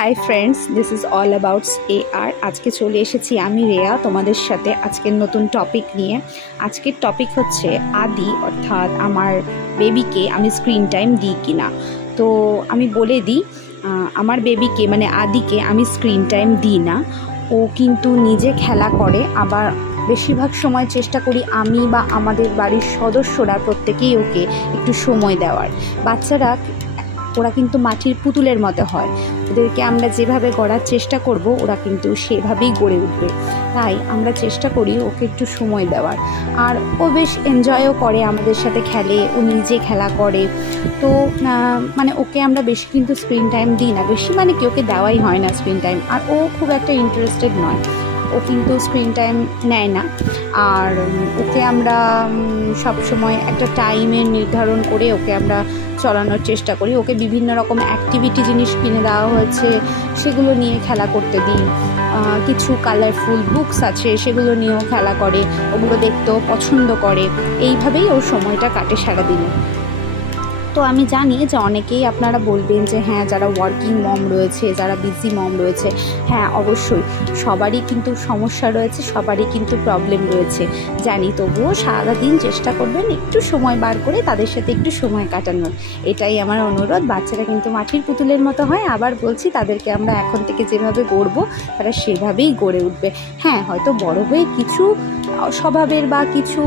Hi friends this is all abouts A R আজকে চলে এসেছি আমি রেয়া তোমাদের সাথে আজকের নতুন টপিক নিয়ে। আজকের টপিক হচ্ছে আদি, অর্থাৎ আমার বেবিকে আমি স্ক্রিন টাইম দিই কি না তো আমি বলে দিই আমার বেবিকে মানে আদিকে আমি স্ক্রিন টাইম দিই না। ও কিন্তু নিজে খেলা করে, আবার বেশিরভাগ সময় চেষ্টা করি আমি বা আমাদের বাড়ির সদস্যরা প্রত্যেকেই ওকে একটু সময় দেওয়ার। বাচ্চারা ওরা কিন্তু মাটির পুতুলের মতো হয়। ওদেরকে আমরা যেভাবে গড়ার চেষ্টা করব, ওরা কিন্তু সেভাবেই গড়ে উঠবে। তাই আমরা চেষ্টা করি ওকে একটু সময় দেওয়ার। আর ও বেশ এনজয়ও করে আমাদের সাথে খেলে, ও নিজে খেলা করে। তো মানে ওকে আমরা বেশি কিন্তু স্ক্রিন টাইম দিই না। বেশি মানে কি, ওকে দেওয়াই হয় না স্ক্রিন টাইম আর ও খুব একটা ইন্টারেস্টেড নয়। ও কিন্তু স্ক্রিন টাইম নেয় না। আর ওকে আমরা সব সময় একটা টাইমের নির্ধারণ করে ওকে আমরা চলানোর চেষ্টা করি। ওকে বিভিন্ন রকম অ্যাক্টিভিটি জিনিস কিনে দেওয়া হয়েছে, সেগুলো নিয়ে খেলা করতে দিই। কিছু কালারফুল বুকস আছে, সেগুলো নিয়েও খেলা করে, ওগুলো দেখতেও পছন্দ করে। এইভাবেই ওর সময়টা কাটে সারাদিনে। তো আমি জানি যে অনেকেই আপনারা বলবেন যে হ্যাঁ যারা ওয়ার্কিং মম রয়েছে, যারা বিজি মম রয়েছে হ্যাঁ অবশ্যই সবারই কিন্তু সমস্যা রয়েছে, সবারই কিন্তু প্রবলেম রয়েছে। জানি, তবুও সারাদিন চেষ্টা করবেন একটু সময় বার করে তাদের সাথে একটু সময় কাটানোর। এটাই আমার অনুরোধ। বাচ্চারা কিন্তু মাটির পুতুলের মতো হয়, আবার বলছি তাদেরকে আমরা এখন থেকে যেভাবে গড়বো, তারা সেভাবেই গড়ে উঠবে। হ্যাঁ হয়তো বড় হয়ে কিছু স্বভাবের বা কিছু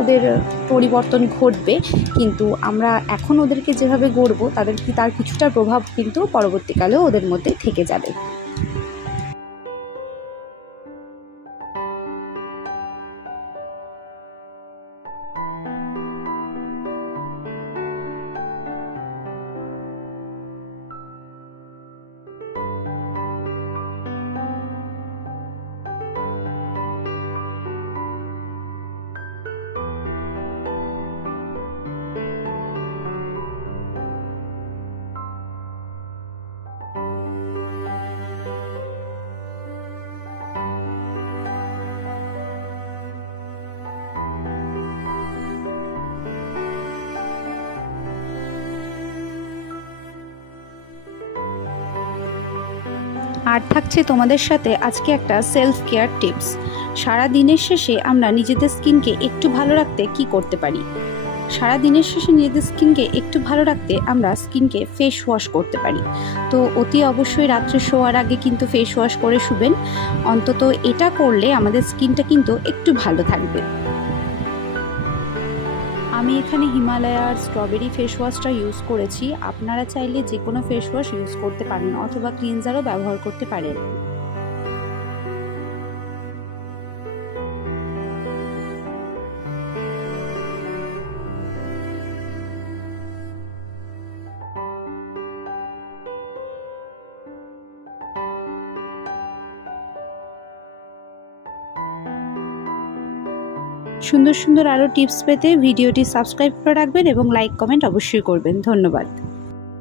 ওদের পরিবর্তন ঘটবে, কিন্তু আমরা এখন ওদেরকে যেভাবে গড়ব, তাদের কি, তার কিছুটা প্রভাব কিন্তু পরবর্তীকালেও ওদের মধ্যে থেকে যাবে। আর থাকছে তোমাদের সাথে আজকে একটা সেলফ কেয়ার টিপস সারা দিনের শেষে আমরা নিজেদের স্কিনকে একটু ভালো রাখতে কি করতে পারি? সারা দিনের শেষে নিজেদের স্কিনকে একটু ভালো রাখতে আমরা স্কিনকে ফেস ওয়াশ করতে পারি। তো অতি অবশ্যই রাত্রে শোয়ার আগে কিন্তু ফেস ওয়াশ করে শুবেন। অন্তত এটা করলে আমাদের স্কিনটা কিন্তু একটু ভালো থাকবে। আমি এখানে হিমালয়ার স্ট্রবেরি ফেস ওয়াশটা ইউজ করেছি। আপনারা চাইলে যে কোনো ফেস ওয়াশ ইউজ করতে পারেন অথবা ক্লিনজারও ব্যবহার করতে পারেন। সুন্দর সুন্দর আরও টিপস পেতে ভিডিওটি সাবস্ক্রাইব করে রাখবেন এবং লাইক, কমেন্ট অবশ্যই করবেন। ধন্যবাদ।